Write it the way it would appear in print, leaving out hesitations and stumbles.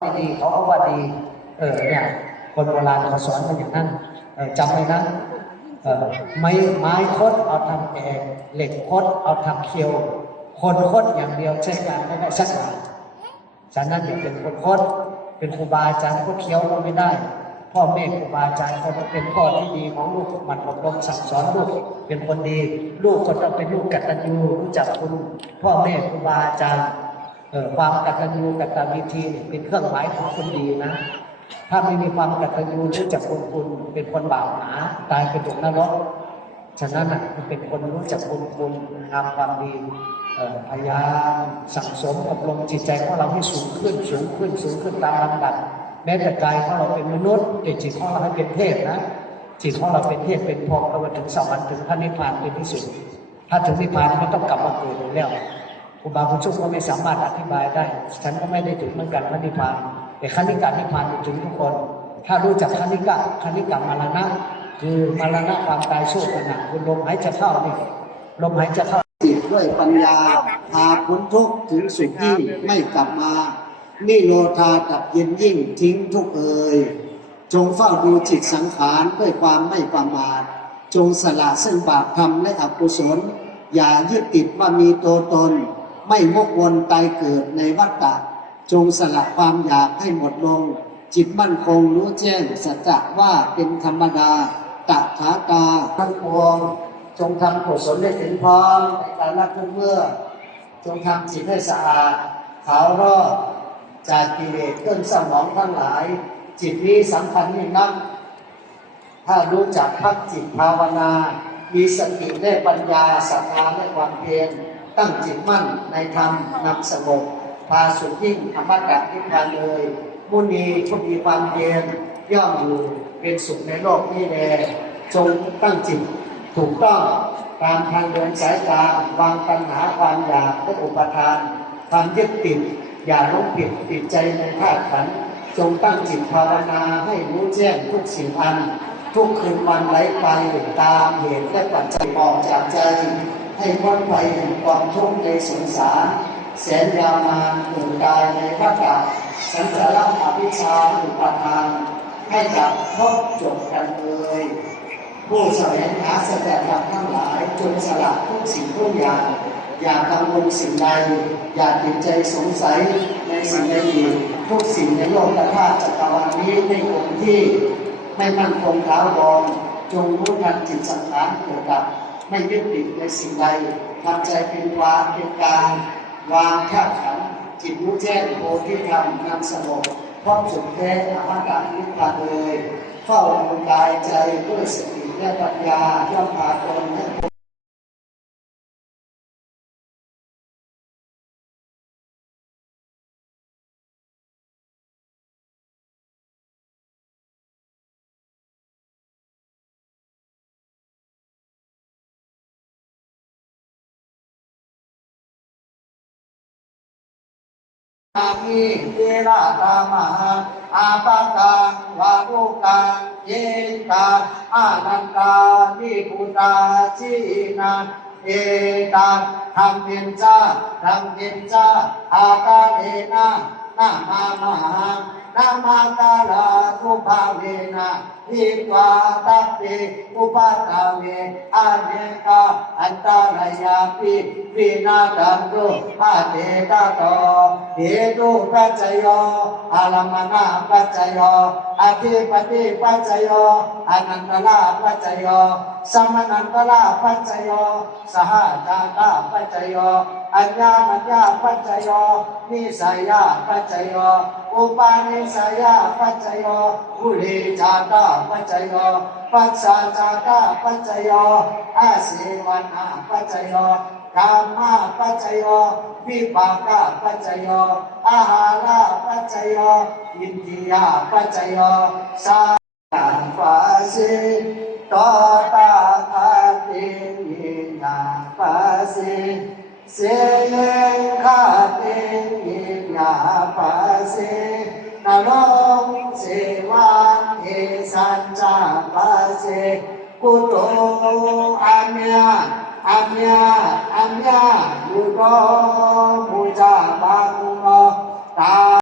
ไม่ดีเขาก็ว่าดีเนี่ยคนโบราณเขาสอนกันอย่างนั้นจำไว้นะไม้คดเอาทำแอกเหล็กคดเอาทำเคียวคนคดอย่างเดียวใช้การไม่ได้สักอย่างฉะนั้นอย่าเป็นคนคดเป็นครูบาอาจารย์คดเคี้ยวก็ไม่ได้พ่อแม่ครูบาอาจารย์ก็ต้องเป็นพ่อที่ดีของลูกมันอบรมสั่งสอนลูกเป็นคนดีลูกก็ต้องเป็นลูกกตัญญูรู้จักคุณพ่อแม่ครูบาอาจารย์ความกตัญญูกตเวทีเป็นเครื่องหมายของคนดีนะถ้าไม่มีความกตัญญูรู้จักคุณเป็นคนบาปหนาตายเป็นตกนรกฉะนั้นเป็นคนรู้จักคุณทำความดีพยายามสั่งสมอบรมจิตใจของเราให้สูงขึ้นตามลำดับแม้แต่กายของเราเป็นมนุษย์แต่จิตของเราให้เป็นเทพนะจิตของเราเป็นเทพเป็นพรหมเราถึงสวรรค์ถึงพระนิพพานเป็นที่สุดถ้าถึงนิพพานไม่ต้องกลับมาเกิดอีกแล้วครูบาบุญชุ่มก็ไม่สามารถอธิบายได้ฉันก็ไม่ได้ถึงเหมือนกันพระนิพพานแต่คณิกานิพพานถึงทุกคนถ้ารู้จักคณิกามรณะคือมรณะความตายโชคขณะคุณลมหายใจเข้านี่ลมหายใจเข้าจิตด้วยปัญญาพาพ้นทุกข์ถึงสุขยิ่งไม่กลับมานิโรธาดับเย็นยิ่งทิ้งทุกข์จงเฝ้าดูจิตสังขารด้วยความไม่ประมาทจงสละซึ่งบาปธรรมและอกุศลอย่ายึดติดว่ามีตัวตนไม่วกวนตายเกิดในวัฏฏะจงสละความอยากให้หมดลงจิตมั่นคงรู้แจ้งสัจจะว่าเป็นธรรมดาตถาคตทั้งปวงจงทำกุศลให้ถึงพร้อมในการละทุกเมื่อจงทำจิตให้สะอาดขาวรอบจากกิเลสเครื่องสมองทั้งหลายจิตนี้สำคัญยิ่งนักถ้ารู้จักพักจิตภาวนามีสติและปัญญาศรัทธาและความเพียรตั้งจิตมั่นในธรรมนำสงบพาสุขยิ่งอมตะนิพพานเลยมุนีผู้มีความเพียรย่อมอยู่เป็นสุขในโลกนี้แลจงตั้งจิตถูกต้องตามทางเดินสายกลางวางปัญหาความอยากและอุปทานความยึดติดอย่าหลงผิดติดใจในธาตุขันธ์จงตั้งจิตภาวนาให้รู้แจ้งทุกสิ่งอันทุกคืนวันไหลไปตามเหตุและปัจจัยออกจากใจให้พ้นไปความทุกข์ในสงสารแสนยาวนานถึงกายในวัฏฏะสังสารอวิชชาอุปาทานให้ดับครบจบกันเลยผู้แสวงหาสัจธรรมทั้งหลายจงสละทุกสิ่งทุกอย่างอย่ากังวลสิ่งใดอย่าติดใจสงสัยในสิ่งใดอีกทุกสิ่งในโลกธาตุจักรวาลนี้ในคงที่ไม่มั่นคงถาวรจงรู้ทันจิตสังขารเกิดดับไม่ยึดติดในสิ่งใดทำใจเป็นวางเป็นกลางวางธาตุขันธ์จิตรู้แจ้งโพธิธรรมนำสงบพบสุขแท้อมตะนิพพานเลยเฝ้าดูกายใจด้วยสติและปัญญาย่อมพาตนให้อามิเวราตามหาอาปากังวารุกังเยกาอานันตานิพุตาจีนาเอตังธรรมเย็นจ้าอาตาเลนะนามาหังนามาตาลาทุภาเวนะทิวาตัปปิอุปาทาเวอาเนกาอันตารายาปิวินาดันตุอาเตตะโตเหตุปัจจโยอาลัมมณะปัจจโยอธิปติปัจจโยอนันตลาปัจจโยสัมมนันตลาปัจจโยสหจาตาปัจจโยอัญญามัญญาปัจจโยนิสัยยาปัจจโยอุปาณิสัยยาปัจจโยอุริจาตาปัจจโยปัสสะจาตาปัจจโยอาศิวันาปัจจโยกามาปัจจโยวิปากาปัจจโยอาหาราปัจจโยอินทรียาปัจจโยสาฟาสิตตาคาติยินาฟาสิเสยงคาติยินาฟาสินรกเสวันเอสัญจาฟาสิกุโตอัญญายุโตโม